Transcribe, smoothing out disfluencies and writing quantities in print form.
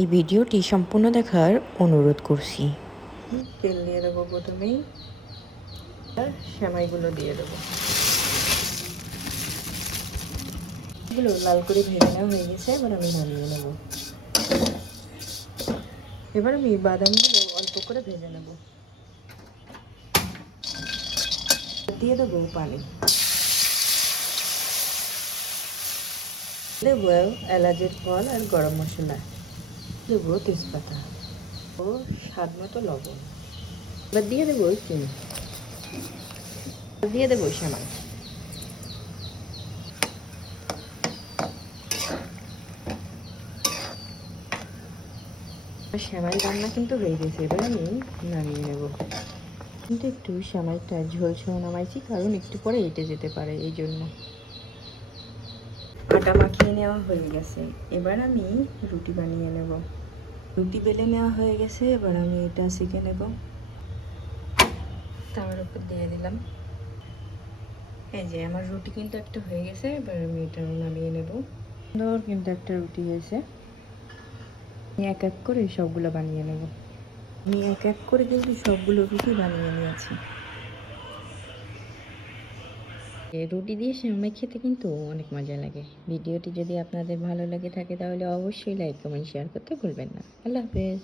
এই ভিডিওটি সম্পূর্ণ দেখার অনুরোধ করছি। তেল দিয়ে দেবো প্রথমেই, আর সেমাইগুলো দিয়ে দেবো। এগুলো লাল করে ভেজে নেওয়া হয়ে গেছে, এবার আমি নামিয়ে নেব। এবার আমি বাদামগুলো অল্প করে ভেজে নেব। দিয়ে দেবো পানি, দেবো এলাচের ফল আর গরম মশলা, দেবো তেজপাতা ও স্বাদ মতো লবণ। এবার দিয়ে দেবো চিনি, দিয়ে দেবো সেমাই। সেমাই রান্না কিন্তু হয়ে গেছে, এবার আমি নামিয়ে নেব। কিন্তু একটু সেমাইটা ঝোলঝোল নামাইছি, কারণ একটু পরে এঁটে যেতে পারে, এই জন্য। আটা মাখিয়ে নেওয়া হয়ে গেছে, এবার আমি রুটি বানিয়ে নেব। রুটি বেলে নেওয়া হয়ে গেছে, এবার আমি এটা সেঁকে নেব। তাওয়ার উপর দিয়ে দিলাম। এই যে আমার রুটি কিন্তু একটা হয়ে গেছে, এবার আমি এটা নামিয়ে নেব। সুন্দর কিন্তু একটা রুটি হয়েছে। আমি এক এক করে সবগুলো বানিয়ে নেব। আমি এক এক করে কিন্তু সবগুলো রুটি বানিয়ে নিয়েছি। রুটি দিয়ে সেমাই খেতে কিন্তু অনেক মজা লাগে। ভিডিওটি যদি আপনাদের ভালো লেগে থাকে তাহলে অবশ্যই লাইক কমেন্ট শেয়ার করতে ভুলবেন না। আল্লাহ হাফেজ।